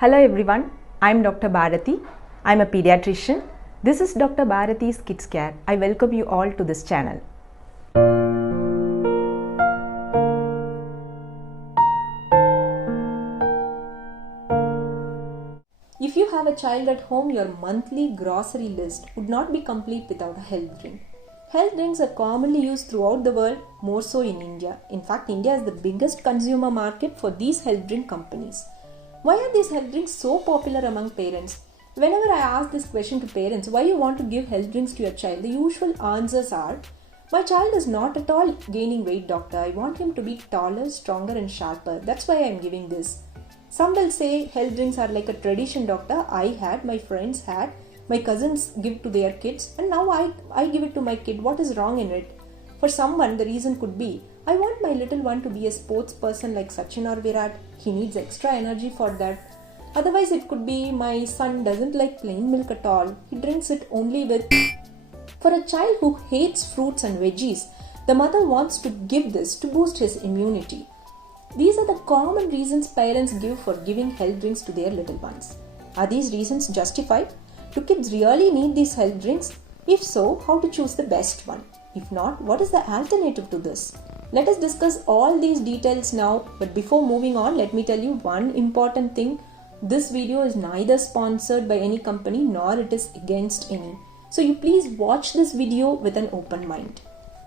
Hello everyone, I'm Dr. Bharati. I'm a pediatrician. This is Dr. Bharati's Kids Care. I welcome you all to this channel. If you have a child at home, your monthly grocery list would not be complete without a health drink. Health drinks are commonly used throughout the world, more so in India. In fact, India is the biggest consumer market for these health drink companies. Why are these health drinks so popular among parents? Whenever I ask this question to parents, why you want to give health drinks to your child, the usual answers are, my child is not at all gaining weight, doctor. I want him to be taller, stronger and sharper. That's why I am giving this. Some will say health drinks are like a tradition, doctor. I had, my friends had, my cousins give to their kids, and now I give it to my kid. What is wrong in it? For someone, the reason could be, I want my little one to be a sports person like Sachin or Virat. He needs extra energy for that. Otherwise, it could be, my son doesn't like plain milk at all. He drinks it only with... For a child who hates fruits and veggies, the mother wants to give this to boost his immunity. These are the common reasons parents give for giving health drinks to their little ones. Are these reasons justified? Do kids really need these health drinks? If so, how to choose the best one? If not, what is the alternative to this? Let us discuss all these details now, but before moving on, let me tell you one important thing. This video is neither sponsored by any company nor it is against any. So you please watch this video with an open mind.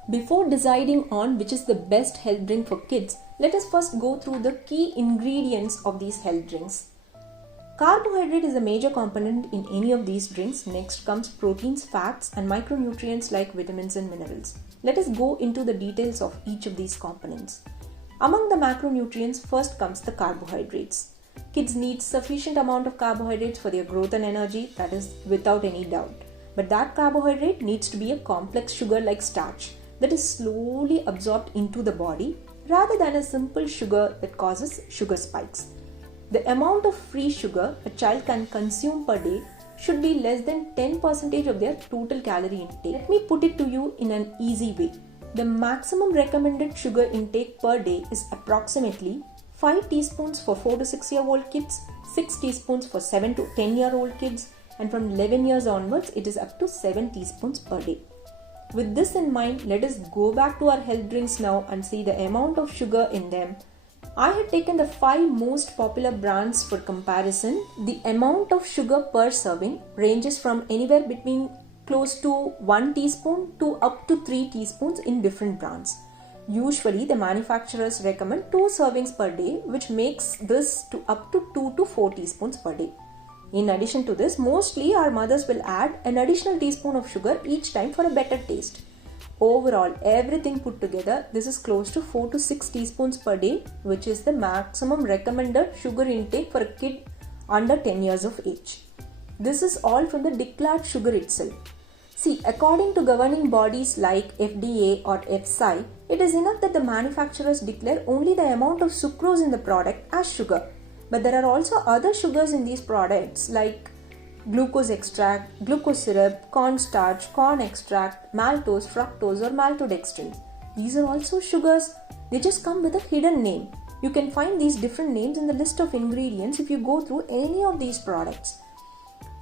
Before deciding on which is the best health drink for kids, let us first go through the key ingredients of these health drinks. Carbohydrate is a major component in any of these drinks. Next comes proteins, fats and micronutrients like vitamins and minerals. Let us go into the details of each of these components. Among the macronutrients, first comes the carbohydrates. Kids need sufficient amount of carbohydrates for their growth and energy, that is without any doubt. But that carbohydrate needs to be a complex sugar like starch that is slowly absorbed into the body rather than a simple sugar that causes sugar spikes. The amount of free sugar a child can consume per day should be less than 10% of their total calorie intake. Let me put it to you in an easy way. The maximum recommended sugar intake per day is approximately 5 teaspoons for 4 to 6 year old kids, 6 teaspoons for 7 to 10 year old kids, and from 11 years onwards it is up to 7 teaspoons per day. With this in mind, let us go back to our health drinks now and see the amount of sugar in them. I had taken the 5 most popular brands for comparison. The amount of sugar per serving ranges from anywhere between close to 1 teaspoon to up to 3 teaspoons in different brands. Usually the manufacturers recommend 2 servings per day, which makes this to up to 2 to 4 teaspoons per day. In addition to this, mostly our mothers will add an additional teaspoon of sugar each time for a better taste. Overall, everything put together, this is close to 4 to 6 teaspoons per day, which is the maximum recommended sugar intake for a kid under 10 years of age. This is all from the declared sugar itself. See, according to governing bodies like FDA or EFSI, it is enough that the manufacturers declare only the amount of sucrose in the product as sugar. But there are also other sugars in these products like glucose extract, glucose syrup, cornstarch, corn extract, maltose, fructose or maltodextrin. These are also sugars. They just come with a hidden name. You can find these different names in the list of ingredients if you go through any of these products.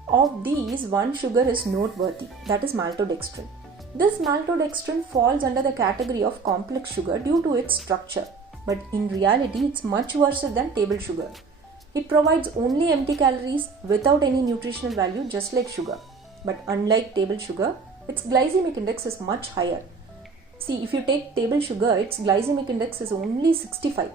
Of these, one sugar is noteworthy, that is maltodextrin. This maltodextrin falls under the category of complex sugar due to its structure, but in reality it's much worse than table sugar. It provides only empty calories without any nutritional value, just like sugar. But unlike table sugar, its glycemic index is much higher. See, if you take table sugar, its glycemic index is only 65.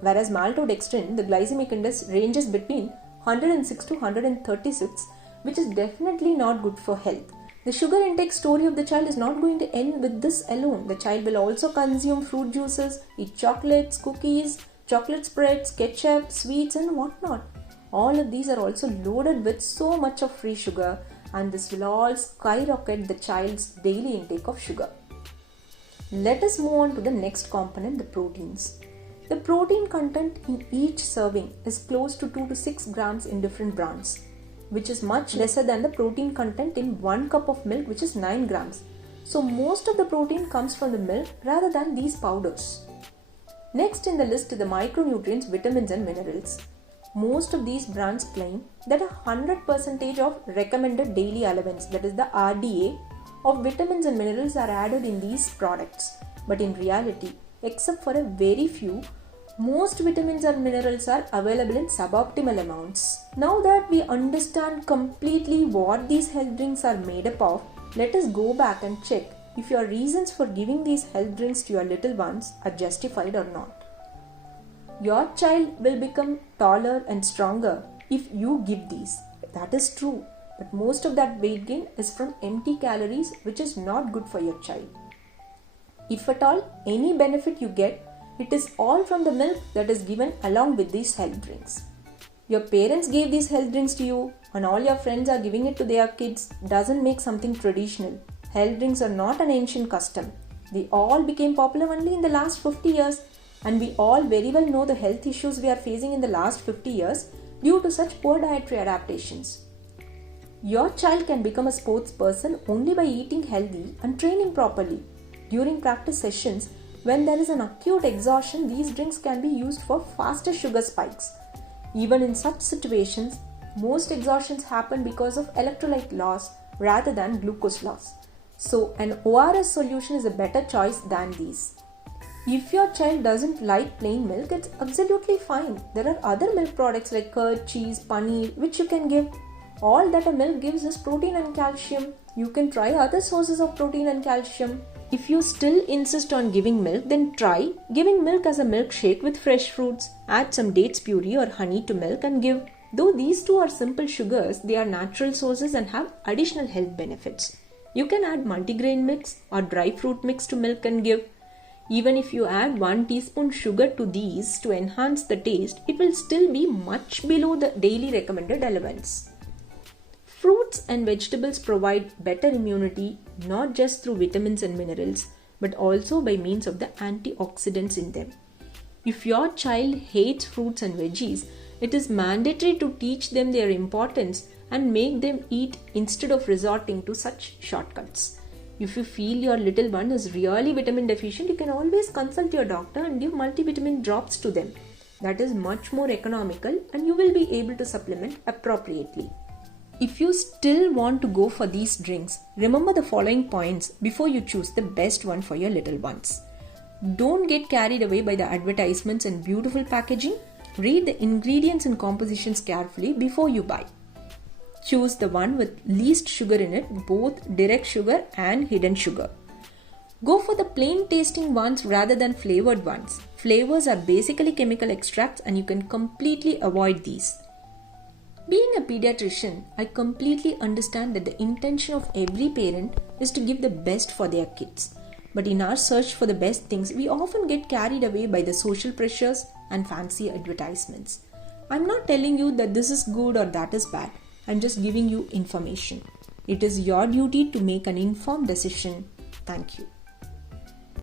Whereas maltodextrin, the glycemic index ranges between 106 to 136, which is definitely not good for health. The sugar intake story of the child is not going to end with this alone. The child will also consume fruit juices, eat chocolates, cookies, chocolate spreads, ketchup, sweets and whatnot. All of these are also loaded with so much of free sugar, and this will all skyrocket the child's daily intake of sugar. Let us move on to the next component, the proteins. The protein content in each serving is close to 2 to 6 grams in different brands, which is much lesser than the protein content in 1 cup of milk, which is 9 grams. So most of the protein comes from the milk rather than these powders. Next in the list are the micronutrients, vitamins and minerals. Most of these brands claim that 100% of recommended daily allowance, that is the RDA, of vitamins and minerals are added in these products. But in reality, except for a very few, most vitamins and minerals are available in suboptimal amounts. Now that we understand completely what these health drinks are made up of, let us go back and check if your reasons for giving these health drinks to your little ones are justified or not. Your child will become taller and stronger if you give these. That is true, but most of that weight gain is from empty calories, which is not good for your child. If at all any benefit you get, it is all from the milk that is given along with these health drinks. Your parents gave these health drinks to you and all your friends are giving it to their kids doesn't make something traditional. Health drinks are not an ancient custom. They all became popular only in the last 50 years, and we all very well know the health issues we are facing in the last 50 years due to such poor dietary adaptations. Your child can become a sports person only by eating healthy and training properly. During practice sessions, when there is an acute exhaustion, these drinks can be used for faster sugar spikes. Even in such situations, most exhaustions happen because of electrolyte loss rather than glucose loss. So, an ORS solution is a better choice than these. If your child doesn't like plain milk, it's absolutely fine. There are other milk products like curd, cheese, paneer, which you can give. All that a milk gives is protein and calcium. You can try other sources of protein and calcium. If you still insist on giving milk, then try giving milk as a milkshake with fresh fruits. Add some dates puree or honey to milk and give. Though these two are simple sugars, they are natural sources and have additional health benefits. You can add multigrain mix or dry fruit mix to milk and give. Even if you add 1 teaspoon sugar to these to enhance the taste, it will still be much below the daily recommended allowance. Fruits and vegetables provide better immunity not just through vitamins and minerals, but also by means of the antioxidants in them. If your child hates fruits and veggies, it is mandatory to teach them their importance and make them eat instead of resorting to such shortcuts. If you feel your little one is really vitamin deficient, you can always consult your doctor and give multivitamin drops to them. That is much more economical and you will be able to supplement appropriately. If you still want to go for these drinks, remember the following points before you choose the best one for your little ones. Don't get carried away by the advertisements and beautiful packaging. Read the ingredients and compositions carefully before you buy. Choose the one with least sugar in it, both direct sugar and hidden sugar. Go for the plain tasting ones rather than flavored ones. Flavors are basically chemical extracts and you can completely avoid these. Being a pediatrician, I completely understand that the intention of every parent is to give the best for their kids. But in our search for the best things, we often get carried away by the social pressures and fancy advertisements. I'm not telling you that this is good or that is bad. I'm just giving you information. It is your duty to make an informed decision. Thank you.